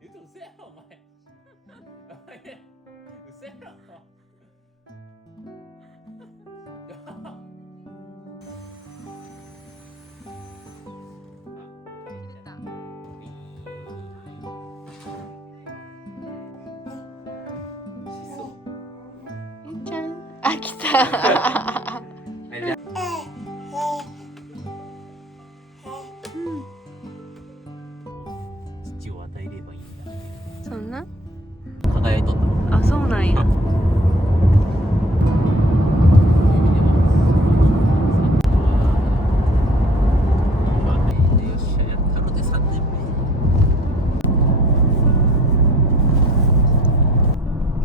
言うと嘘やろお前嘘やろあ、来た土を与えればいいんだ。そんな輝いとった。あ、そうなんや。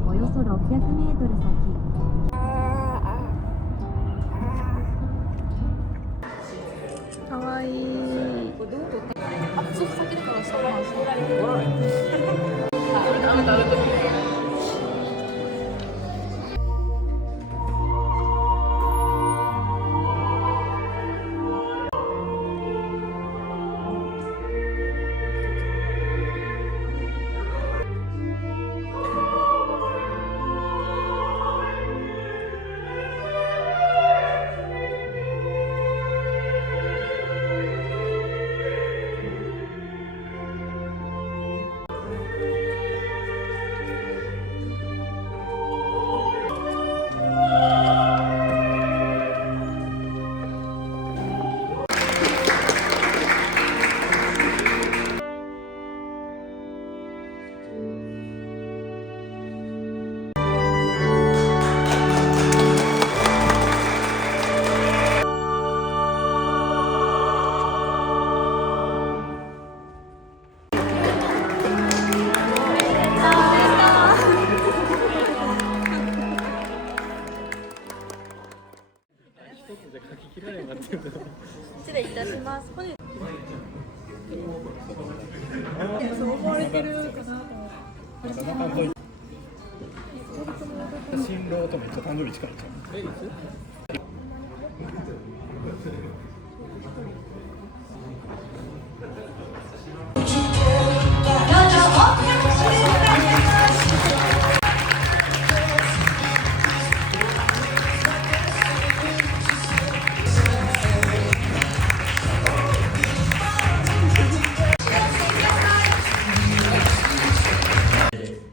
およそ600メートル先き切られなかったよ。失礼いたします。本日そう思われてるかなと思って。新郎とめっちゃ誕生日近いじゃん。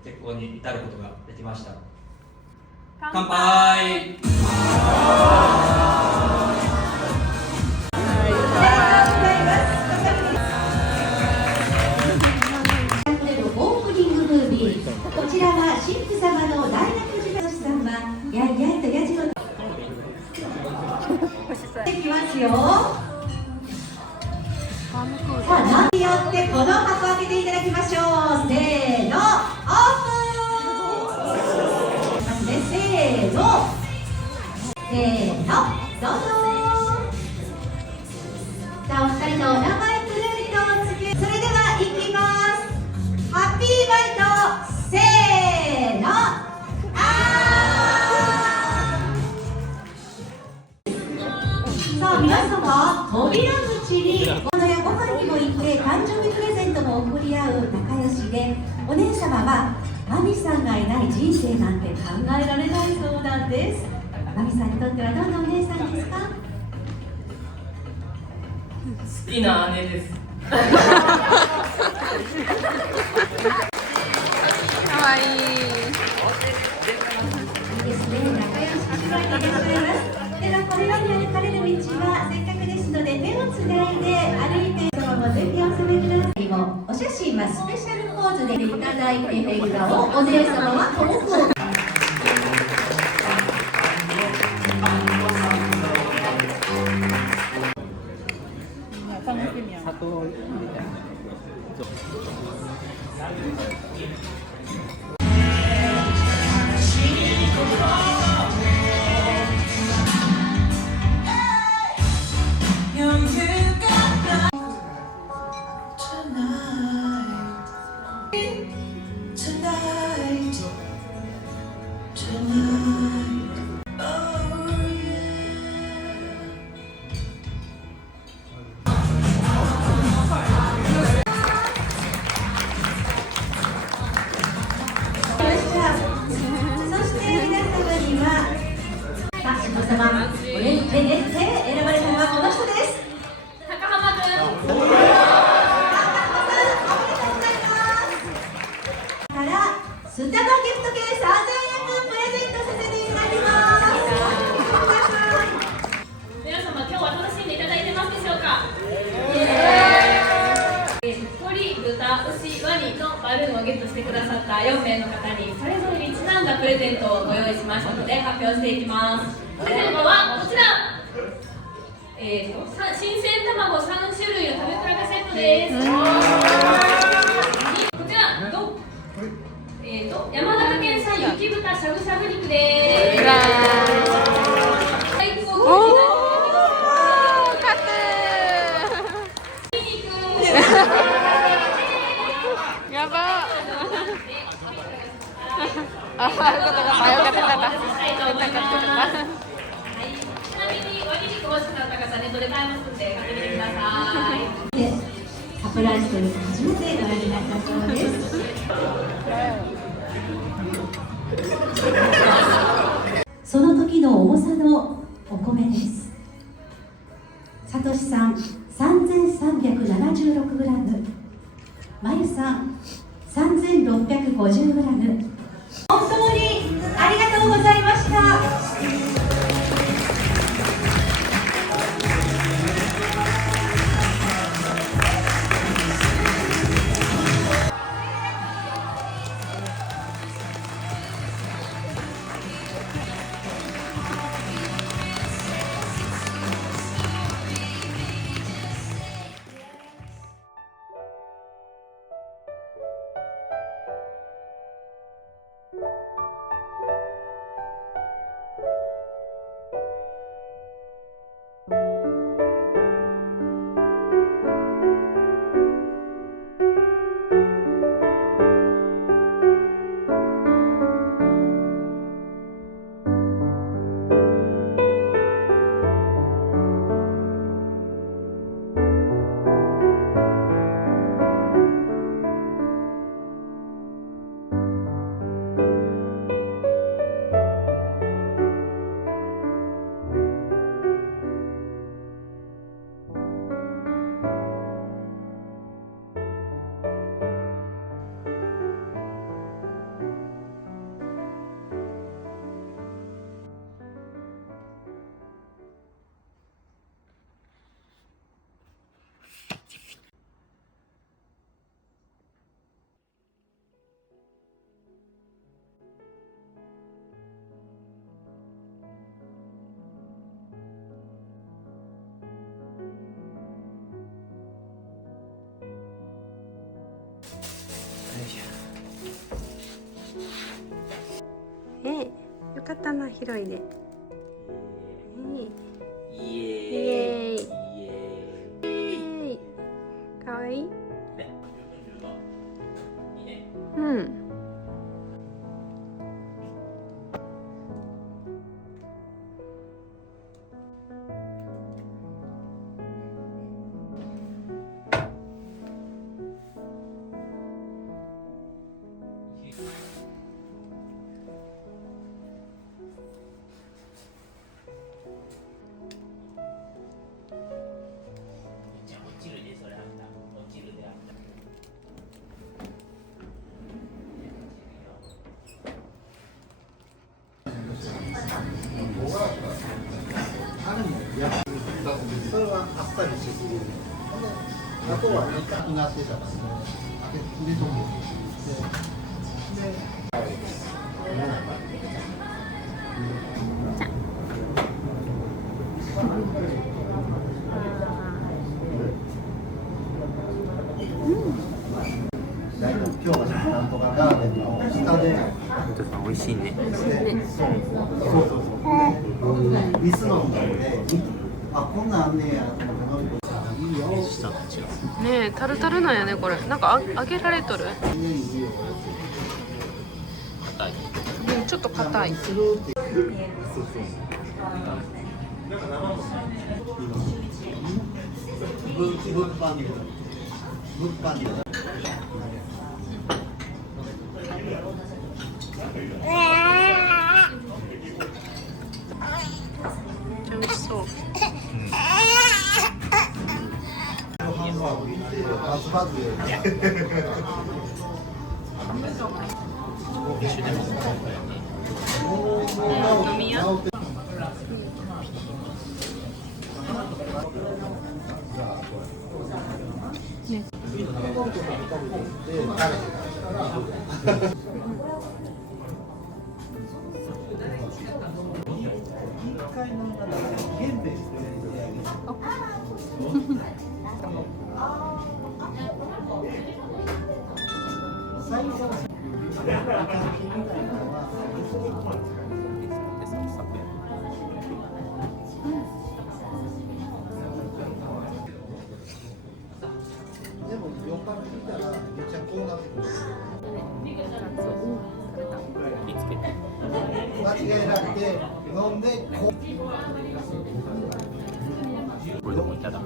結婚に至ることができました。乾杯。オープニングムービー、こちらは神父様の大学時代のさんはやいやいとやじろできますよ。さあ、何によってこの箱を開けていただきましょう。せーの、オープン。まずね、せーの、せーの、どうぞ。さあ、お二人のお名前プレートをつけ、それではいきます。ハッピーバイト、せーの、さあ皆様、扉口におのやご飯にも行って誕生日プレゼントも贈り合う仲良しで、お姉様はマミさんがいない人生なんて考えられないそうなんです。マミさんにとってはどんなお姉さんですか？好きな姉です。可愛いい。いいですね、仲良し姉妹でいらっしゃいます。ではこれらに歩かれる道はせっかくですので手をつないで歩いて様もぜひお進めください。お写真はスペシャルポーズでいただいて変化をお姉様は遠くを楽しみやな。お礼に選ばれたのはこの人です。高浜くん。おめでとうございます。からスタバギフト券3000円分プレゼントさせていただきます。皆様今日は楽しんでいただいてますでしょうか。鳥、豚、牛、ワニのバルーンをゲットしてくださった4名の方にそれぞれにちなんだプレゼントをご用意しましたので発表していきます。プレゼントはこちら。新鮮卵3種類の食べ比べセットです。こちら山形県産雪豚しゃぶしゃぶ肉です。最高おお、カツ。やば。あ、よかったよかった。ちなみに割引欲しくなった方ネットで買えますので買ってみてください。でサプライズという初めてご覧になったそうです。その時の重さのお米です。さとしさん 3376g、 まゆさん 3650g。 本当にありがとうございました。広いね。イエーイ。イエーイ。イエーイ。かわいい。ね。いいね。うん。じゃあ落ちるでそれあんた。落ちるであんた。それはあっさりしてくれる。あとはイカになってたからね。入れとく。今日はなんとかガーデンの下で。お父さん美味しいね。リスの方で、あ、こんなんあんねやと思って乗り越えたらいいよ。下たちが。ねえ、タルタルなんやね、これ。なんか揚げられとる。硬い。うん、ちょっと硬い。物販で。美味しそう。ハンバーグ行ってバズバズ飲みや。でもよく見たらめっちゃこうなってくる。見つけて。間違えられて飲んでここれでもいただく。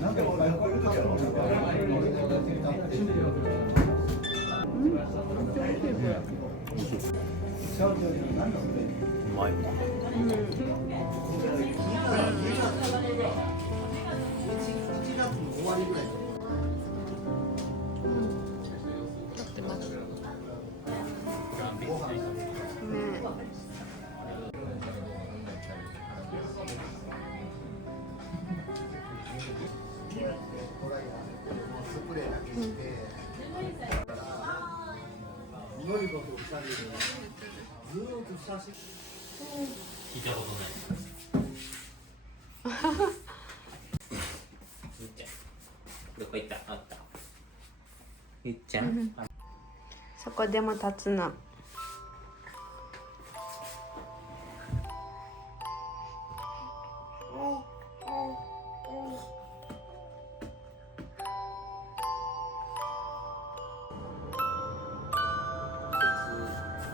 なんで俺こういう時はうまいもん。終わりぐらい。スプレーだけして、のりこと二人でずーっと写真。聞いたことない。ゆっちゃん。どこ行った？あった。ゆっちゃん。そこでも立つな。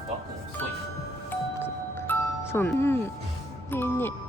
あ、遅い。そう。うん。ねえねえ。